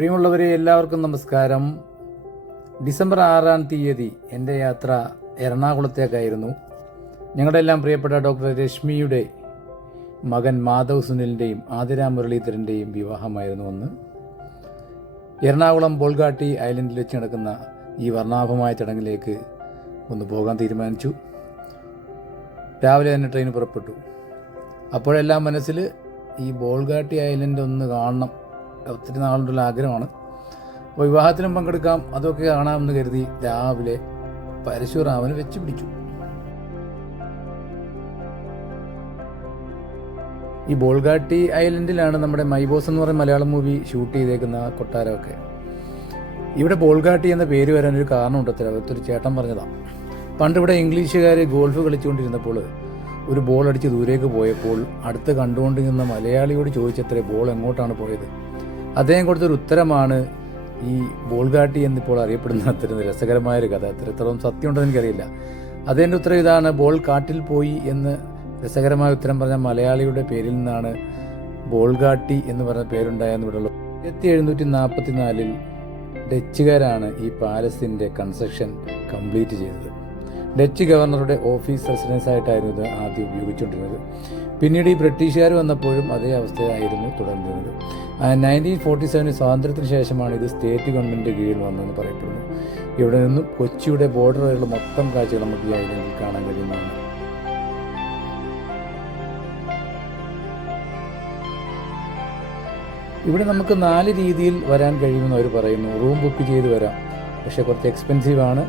പ്രിയമുള്ളവരെ, എല്ലാവർക്കും നമസ്കാരം. ഡിസംബർ 6-ാം തീയതി എൻ്റെ യാത്ര എറണാകുളത്തേക്കായിരുന്നു. ഞങ്ങളുടെ എല്ലാം പ്രിയപ്പെട്ട ഡോക്ടർ രശ്മിയുടെ മകൻ മാധവ് സുനിലിൻ്റെയും ആതിര മുരളീധരൻ്റെയും വിവാഹമായിരുന്നു അന്ന്. എറണാകുളം ബോൾഗാട്ടി ഐലൻഡിൽ വെച്ച് നടക്കുന്ന ഈ വർണ്ണാഭമായ ചടങ്ങിലേക്ക് ഒന്ന് പോകാൻ തീരുമാനിച്ചു. രാവിലെ തന്നെ ട്രെയിൻ പുറപ്പെട്ടു. അപ്പോഴെല്ലാം മനസ്സിൽ ഈ ബോൾഗാട്ടി ഐലൻഡ് ഒന്ന് കാണണം, ഒത്തിരി നാളുകൊണ്ടുള്ള ആഗ്രഹമാണ്. അപ്പോൾ വിവാഹത്തിനും പങ്കെടുക്കാം, അതൊക്കെ കാണാമെന്ന് കരുതി രാവിലെ പരശുറാമന് വെച്ച് പിടിച്ചു. ഈ ബോൾഗാട്ടി ഐലൻഡിലാണ് നമ്മുടെ മൈബോസ് എന്ന് പറയുന്ന മലയാളം മൂവി ഷൂട്ട് ചെയ്തേക്കുന്ന കൊട്ടാരമൊക്കെ. ഇവിടെ ബോൾഗാട്ടി എന്ന പേര് വരാനൊരു കാരണമുണ്ട്. അതൊരു ചേട്ടൻ പറഞ്ഞതാണ്. പണ്ട് ഇവിടെ ഇംഗ്ലീഷുകാർ ഗോൾഫ് കളിച്ചുകൊണ്ടിരുന്നപ്പോൾ ഒരു ബോൾ അടിച്ച് ദൂരേക്ക് പോയപ്പോൾ അടുത്ത് കണ്ടുകൊണ്ടിരുന്ന മലയാളിയോട് ചോദിച്ചത്രേ ബോൾ എങ്ങോട്ടാണ് പോയത്. അദ്ദേഹം കൊടുത്തൊരു ഉത്തരമാണ് ഈ ബോൾഗാട്ടി എന്നിപ്പോൾ അറിയപ്പെടുന്ന അത്തരം രസകരമായൊരു കഥ. എത്രത്തോളം സത്യമുണ്ടെന്ന് എനിക്കറിയില്ല. അദ്ദേഹൻ്റെ ഉത്തരം ഇതാണ്: ബോൾ കാട്ടിൽ പോയി എന്ന് രസകരമായ ഉത്തരം പറഞ്ഞ മലയാളിയുടെ പേരിൽ നിന്നാണ് ബോൾഗാട്ടി എന്ന് പറഞ്ഞ പേരുണ്ടായെന്ന് ഇവിടെയുള്ളൂ. 1744 ഡച്ചുകാരാണ് ഈ പാലസിൻ്റെ കൺസ്ട്രക്ഷൻ കംപ്ലീറ്റ് ചെയ്തത്. ഡച്ച് ഗവർണറുടെ ഓഫീസ് റെസിഡൻസ് ആയിട്ടായിരുന്നു ഇത് ആദ്യം ഉപയോഗിച്ചുകൊണ്ടിരുന്നത്. പിന്നീട് ഈ ബ്രിട്ടീഷുകാർ വന്നപ്പോഴും അതേ അവസ്ഥയായിരുന്നു തുടർന്നിരുന്നത്. 1947 സ്വാതന്ത്ര്യത്തിന് ശേഷമാണ് ഇത് സ്റ്റേറ്റ് ഗവൺമെൻറ് കീഴിൽ വന്നതെന്ന് പറയപ്പെടുന്നു. ഇവിടെ നിന്നും കൊച്ചിയുടെ ബോർഡർ വരെയുള്ള മൊത്തം കാഴ്ചകൾ നമുക്ക് ഈ ഐലൻഡിൽ കാണാൻ കഴിയുന്നതാണ്. ഇവിടെ നമുക്ക് 4 രീതിയിൽ വരാൻ കഴിയുമെന്ന് അവർ പറയുന്നു. റൂം ബുക്ക് ചെയ്ത് വരാം, പക്ഷേ കുറച്ച് എക്സ്പെൻസീവാണ്.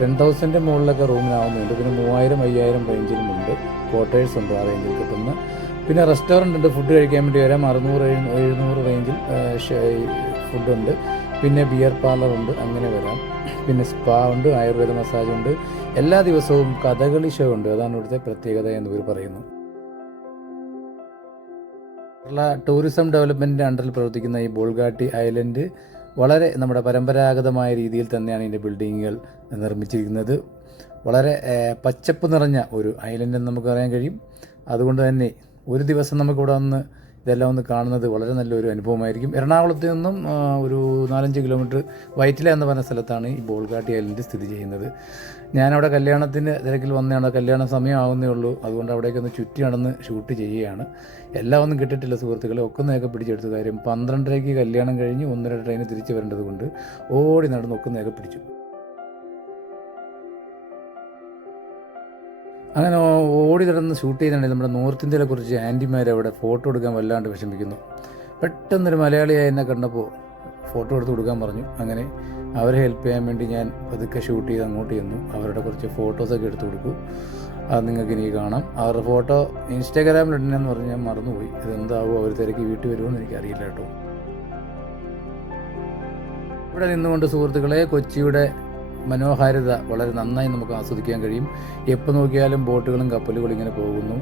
10,000 മുകളിലൊക്കെ റൂമിനാവുന്നുണ്ട്. പിന്നെ 3,000-5,000 റേഞ്ചിലുമുണ്ട്. ക്വാർട്ടേഴ്സ് ഉണ്ട് ആ റേഞ്ചിൽ കിട്ടുന്ന. പിന്നെ റെസ്റ്റോറൻ്റ് ഉണ്ട്, ഫുഡ് കഴിക്കാൻ വേണ്ടി വരാം. 600-700 റേഞ്ചിൽ ഫുഡുണ്ട്. പിന്നെ ബിയർ പാർലറുണ്ട്, അങ്ങനെ വരാം. പിന്നെ സ്പാ ഉണ്ട്, ആയുർവേദ മസാജ് ഉണ്ട്. എല്ലാ ദിവസവും കഥകളി ഷോ ഉണ്ട്. അതാണ് ഇവിടുത്തെ പ്രത്യേകത എന്ന് ഇവർ പറയുന്നു. ടൂറിസം ഡെവലപ്മെൻറ്റിൻ്റെ അണ്ടറിൽ പ്രവർത്തിക്കുന്ന ഈ ബോൾഗാട്ടി ഐലൻഡ് വളരെ നമ്മുടെ പരമ്പരാഗതമായ രീതിയിൽ തന്നെയാണ് ഇതിൻ്റെ ബിൽഡിങ്ങുകൾ നിർമ്മിച്ചിരിക്കുന്നത്. വളരെ പച്ചപ്പ് നിറഞ്ഞ ഒരു ഐലൻഡ് എന്ന് നമുക്ക് പറയാൻ കഴിയും. അതുകൊണ്ട് തന്നെ ഒരു ദിവസം നമുക്കിവിടെ വന്ന് ഇതെല്ലാം ഒന്ന് കാണുന്നത് വളരെ നല്ലൊരു അനുഭവമായിരിക്കും. എറണാകുളത്ത് നിന്നും ഒരു 4-5 കിലോമീറ്റർ വൈറ്റില എന്ന് പറഞ്ഞ സ്ഥലത്താണ് ഈ ബോൾഗാട്ടി ഐലൻഡ് സ്ഥിതി ചെയ്യുന്നത്. ഞാനവിടെ കല്യാണത്തിന് തിരക്കിൽ വന്നതാണ്. കല്യാണ സമയമാവുന്നേ ഉള്ളൂ. അതുകൊണ്ട് അവിടേക്കൊന്ന് ചുറ്റി നടന്ന് ഷൂട്ട് ചെയ്യുകയാണ്. എല്ലാം ഒന്നും കിട്ടിയിട്ടില്ല സുഹൃത്തുക്കളെ, ഒക്കുന്നതൊക്കെ പിടിച്ചെടുത്ത കാര്യം. 12:30 കല്യാണം കഴിഞ്ഞ് 1:30 ട്രെയിന് തിരിച്ച് വരേണ്ടത് കൊണ്ട് ഓടി നടന്ന് ഒക്കുന്നതൊക്കെ പിടിച്ചു. അങ്ങനെ ഓടി നടന്ന് ഷൂട്ട് ചെയ്തിട്ടുണ്ടെങ്കിൽ നമ്മുടെ നോർത്ത് ഇന്ത്യയിലെ കുറിച്ച് ആൻറ്റിമാർ അവിടെ ഫോട്ടോ എടുക്കാൻ വല്ലാണ്ട് വിഷമിക്കുന്നു. പെട്ടെന്നൊരു മലയാളിയായി എന്നെ കണ്ടപ്പോൾ ഫോട്ടോ എടുത്ത് കൊടുക്കാൻ പറഞ്ഞു. അങ്ങനെ അവരെ ഹെൽപ്പ് ചെയ്യാൻ വേണ്ടി ഞാൻ പതുക്കെ ഷൂട്ട് ചെയ്ത് അങ്ങോട്ട് ചെന്നു. അവരുടെ കുറച്ച് ഫോട്ടോസൊക്കെ എടുത്ത് കൊടുക്കൂ, അത് നിങ്ങൾക്ക് ഇനി കാണാം. അവരുടെ ഫോട്ടോ ഇൻസ്റ്റാഗ്രാമിൽ ഇടണമെന്ന് പറഞ്ഞ് ഞാൻ മറന്നുപോയി. ഇതെന്താവോ, അവർ തിരക്കി വീട്ടിൽ വരുമെന്ന് എനിക്കറിയില്ല കേട്ടോ. ഇവിടെ നിന്നുകൊണ്ട് സുഹൃത്തുക്കളെ കൊച്ചിയുടെ മനോഹാരിത വളരെ നന്നായി നമുക്ക് ആസ്വദിക്കാൻ കഴിയും. എപ്പോൾ നോക്കിയാലും ബോട്ടുകളും കപ്പലുകളും ഇങ്ങനെ പോകുന്നു.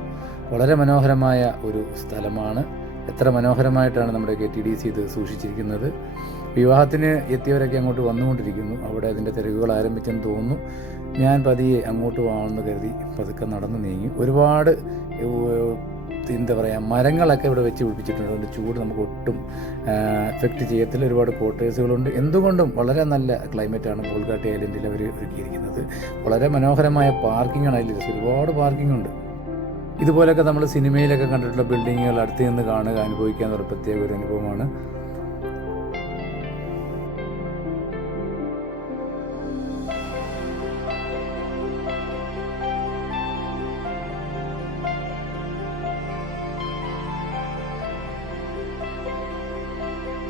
വളരെ മനോഹരമായ ഒരു സ്ഥലമാണ്. എത്ര മനോഹരമായിട്ടാണ് നമ്മുടെ KTDC ഇത് സൂക്ഷിച്ചിരിക്കുന്നത്. വിവാഹത്തിന് എത്തിയവരൊക്കെ അങ്ങോട്ട് വന്നുകൊണ്ടിരിക്കുന്നു. അവിടെ അതിൻ്റെ തിരക്കുകൾ ആരംഭിച്ചെന്ന് തോന്നുന്നു. ഞാൻ പതിയെ അങ്ങോട്ട് പോകാമെന്ന് കരുതി പതുക്കെ നടന്നു നീങ്ങി. ഒരുപാട് എന്താ പറയുക, മരങ്ങളൊക്കെ ഇവിടെ വെച്ച് പിടിപ്പിച്ചിട്ടുണ്ട്. അതുകൊണ്ട് ചൂട് നമുക്ക് ഒട്ടും എഫക്റ്റ് ചെയ്യത്തില്ല. ഒരുപാട് ക്വാർട്ടേഴ്സുകളുണ്ട്. എന്തുകൊണ്ടും വളരെ നല്ല ക്ലൈമറ്റാണ് ബോൾഗാട്ടി ഐലൻഡിൽ അവർ ഒരുക്കിയിരിക്കുന്നത്. വളരെ മനോഹരമായ പാർക്കിങ്ങാണ് അതിൽ. ഒരുപാട് പാർക്കിംഗ് ഉണ്ട്. ഇതുപോലെയൊക്കെ നമ്മൾ സിനിമയിലൊക്കെ കണ്ടിട്ടുള്ള ബിൽഡിങ്ങുകൾ അടുത്ത് നിന്ന് കാണുക, അനുഭവിക്കുക എന്നൊരു പ്രത്യേക ഒരു അനുഭവമാണ്.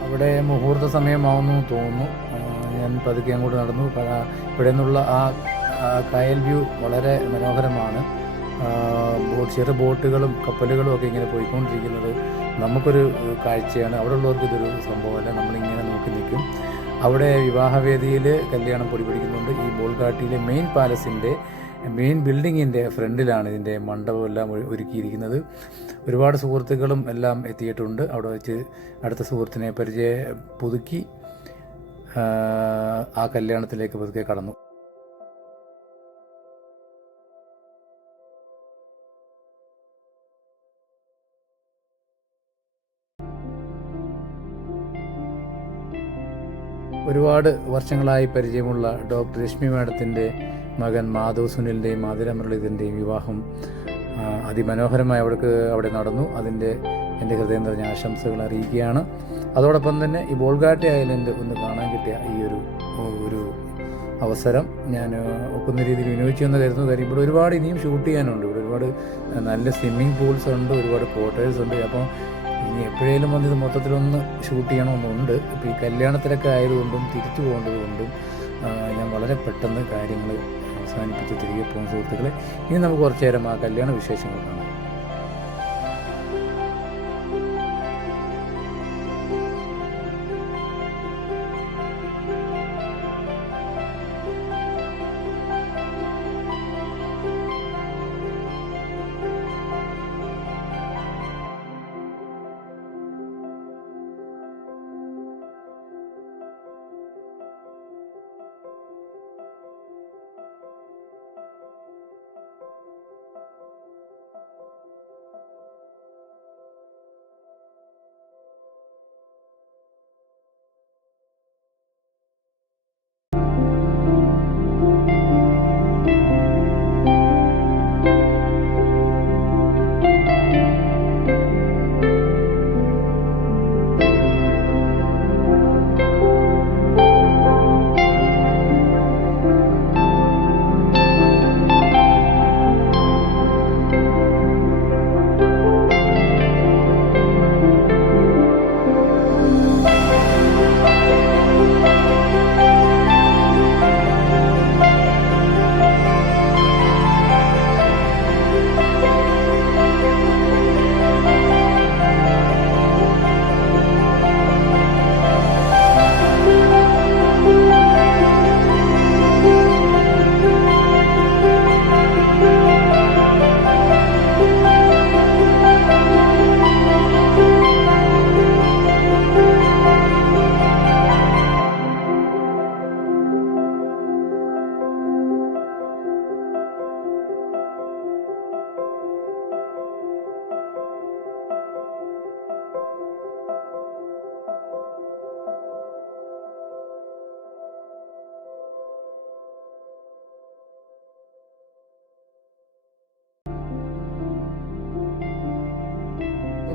ഇവിടെ മുഹൂർത്ത സമയമാവുന്നു തോന്നുന്നു. ഞാൻ പതുക്കെ അങ്ങോട്ട് നടന്നു. ഇവിടെ നിന്നുള്ള ആ കായൽ വ്യൂ വളരെ മനോഹരമാണ്. ചെറു ബോട്ടുകളും കപ്പലുകളും ഒക്കെ ഇങ്ങനെ പോയിക്കൊണ്ടിരിക്കുന്നത് നമുക്കൊരു കാഴ്ചയാണ്. അവിടെ ഉള്ളവർക്ക് ഇതൊരു സംഭവമല്ല. നമ്മളിങ്ങനെ നോക്കി നിൽക്കും. അവിടെ വിവാഹവേദിയിൽ കല്യാണം പൊടിപിടിക്കുന്നുണ്ട്. ഈ ബോൾഗാട്ടിയിലെ മെയിൻ പാലസിൻ്റെ മെയിൻ ബിൽഡിങ്ങിൻ്റെ ഫ്രണ്ടിലാണ് ഇതിൻ്റെ മണ്ഡപമെല്ലാം ഒരുക്കിയിരിക്കുന്നത്. ഒരുപാട് സുഹൃത്തുക്കളും എല്ലാം എത്തിയിട്ടുണ്ട്. അവിടെ വെച്ച് അടുത്ത സുഹൃത്തിനെ പുതുക്കി ആ കല്യാണത്തിലേക്ക് പതുക്കെ കടന്നു. ഒരുപാട് വർഷങ്ങളായി പരിചയമുള്ള ഡോക്ടർ രശ്മി മാഡത്തിൻ്റെ മകൻ മാധവ് സുനിലിൻ്റെയും മാതിര മുരളീധരൻ്റെയും വിവാഹം അതിമനോഹരമായി അവിടെ നടന്നു. അതിൻ്റെ എൻ്റെ ഹൃദയം നിറഞ്ഞ ആശംസകൾ അറിയിക്കുകയാണ്. അതോടൊപ്പം തന്നെ ഈ ബോൾഗാട്ടി ഐലൻഡ് ഒന്ന് കാണാൻ കിട്ടിയ ഈ ഒരു അവസരം ഞാൻ ഒക്കുന്ന രീതിയിൽ വിനിയോഗിച്ചു എന്ന് കരുതുന്നു. കാര്യം ഇവിടെ ഒരുപാട് ഇനിയും ഷൂട്ട് ചെയ്യാനുണ്ട്. ഇവിടെ ഒരുപാട് നല്ല സ്വിമ്മിംഗ് പൂൾസ് ഉണ്ട്, ഒരുപാട് ക്വാർട്ടേഴ്സ് ഉണ്ട്. അപ്പോൾ ഇനി എപ്പോഴേലും വന്ന് ഇത് മൊത്തത്തിലൊന്ന് ഷൂട്ട് ചെയ്യണമെന്നുണ്ട്. ഇപ്പോൾ ഈ കല്യാണത്തിലൊക്കെ ആയതുകൊണ്ടും തിരിച്ചു പോകേണ്ടതുകൊണ്ടും ഞാൻ വളരെ പെട്ടെന്ന് കാര്യങ്ങൾ അവസാനിപ്പിച്ച് തിരികെ പോകുന്ന സുഹൃത്തുക്കളെ. ഇനി നമുക്ക് കുറച്ചു നേരം ആ കല്യാണ വിശേഷങ്ങൾ കാണാം.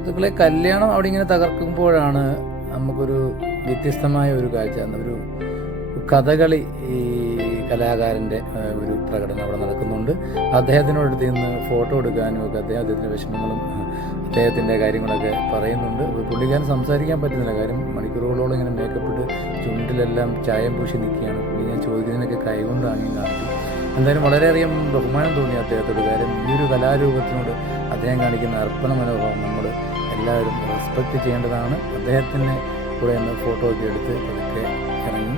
സുഹൃത്തുക്കളെ, കല്യാണം അവിടെ ഇങ്ങനെ തകർക്കുമ്പോഴാണ് നമുക്കൊരു വ്യത്യസ്തമായ ഒരു കാഴ്ച. ഒരു കഥകളി ഈ കലാകാരൻ്റെ ഒരു പ്രകടനം അവിടെ നടക്കുന്നുണ്ട്. അദ്ദേഹത്തിനോടടുത്ത് നിന്ന് ഫോട്ടോ എടുക്കാനും ഒക്കെ അദ്ദേഹത്തിൻ്റെ വിഷമങ്ങളും അദ്ദേഹത്തിൻ്റെ കാര്യങ്ങളൊക്കെ പറയുന്നുണ്ട്. പുള്ളിക്കാരൻ സംസാരിക്കാൻ പറ്റുന്നില്ല. കാര്യം മണിക്കൂറുകളോളം ഇങ്ങനെ മേക്കപ്പിട്ട് ചുണ്ടിലെല്ലാം ചായം പൂശി നിൽക്കുകയാണ്. പുള്ളി ഞാൻ ചോദിക്കുന്നതിനൊക്കെ കൈകൊണ്ട് ആംഗ്യം കാണിച്ചു. എന്തായാലും വളരെയധികം ബഹുമാനം തോന്നി അദ്ദേഹത്തോട്. കാര്യം ഈ ഒരു കലാരൂപത്തിനോട് അദ്ദേഹം കാണിക്കുന്ന അർപ്പണ മനോഭാവം നമ്മൾ എല്ലാവരും റെസ്പെക്റ്റ് ചെയ്യേണ്ടതാണ്. അദ്ദേഹത്തിൻ്റെ കൂടെ ഒന്ന് ഫോട്ടോ ഒക്കെ എടുത്ത് അതൊക്കെ ഇറങ്ങി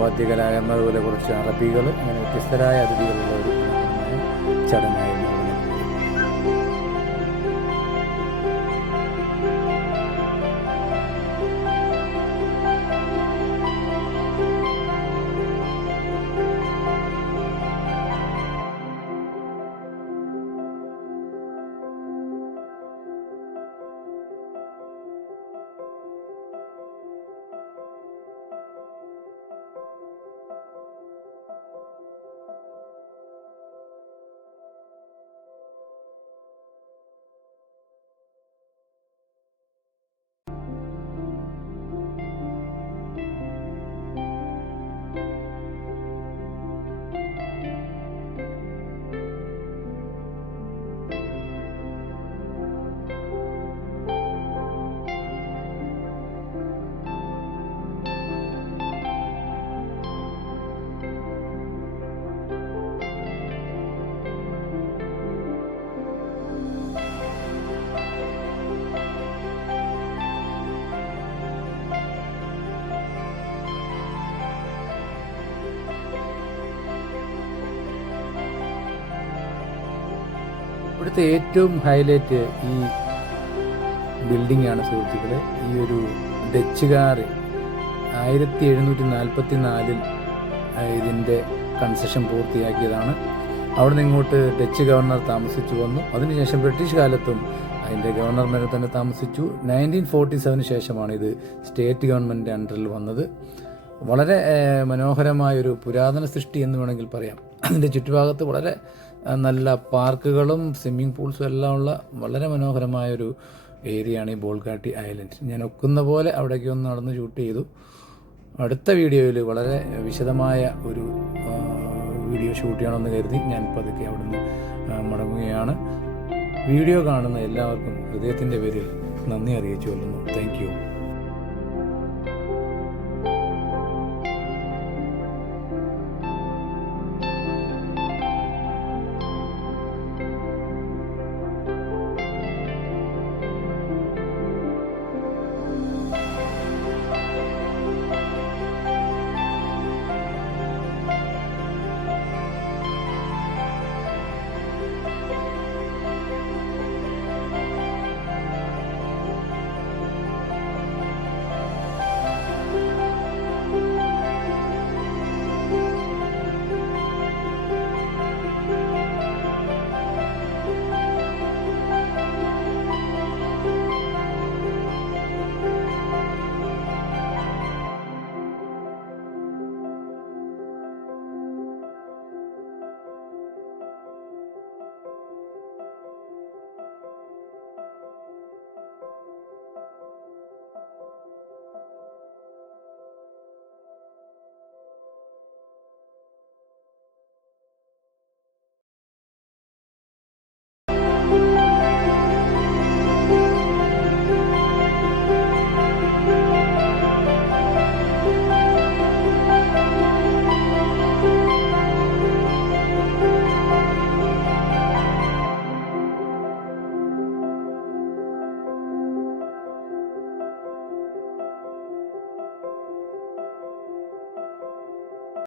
വാദ്യകലാകാരന്മാർ പോലെ കുറച്ച് അറബികൾ, അങ്ങനെ വ്യത്യസ്തരായ അതിഥികളുള്ള ഒരു ചടങ്ങായിരുന്നു. ഇവിടുത്തെ ഏറ്റവും ഹൈലൈറ്റ് ഈ ബിൽഡിംഗ് ആണ് സുഹൃത്തുക്കളെ. ഈ ഒരു ഡച്ചുകാർ 1744 ഇതിൻ്റെ കൺസ്ട്രക്ഷൻ പൂർത്തിയാക്കിയതാണ്. അവിടെ നിന്ന് ഇങ്ങോട്ട് ഡച്ച് ഗവർണർ താമസിച്ചു വന്നു. അതിനുശേഷം ബ്രിട്ടീഷ് കാലത്തും അതിൻ്റെ ഗവർണർമാരെ തന്നെ താമസിച്ചു. 1947 ശേഷമാണ് ഇത് സ്റ്റേറ്റ് ഗവൺമെൻറ്റിൻ്റെ അണ്ടറിൽ വന്നത്. വളരെ മനോഹരമായൊരു പുരാതന സൃഷ്ടി എന്ന് വേണമെങ്കിൽ പറയാം. അതിൻ്റെ ചുറ്റുഭാഗത്ത് വളരെ നല്ല പാർക്കുകളും സ്വിമ്മിംഗ് പൂൾസും എല്ലാം ഉള്ള വളരെ മനോഹരമായൊരു ഏരിയയാണ് ഈ ബോൾഗാട്ടി ഐലൻഡ്. ഞാൻ ഒക്കുന്ന പോലെ അവിടേക്ക് ഒന്ന് നടന്ന് ഷൂട്ട് ചെയ്തു. അടുത്ത വീഡിയോയിൽ വളരെ വിശദമായ ഒരു വീഡിയോ ഷൂട്ട് ചെയ്യണമെന്ന് കരുതി ഞാൻ പതുക്കെ അവിടുന്ന് മടങ്ങുകയാണ്. വീഡിയോ കാണുന്ന എല്ലാവർക്കും ഹൃദയത്തിൻ്റെ പേരിൽ നന്ദി അറിയിച്ചു കൊള്ളുന്നു. Thank you.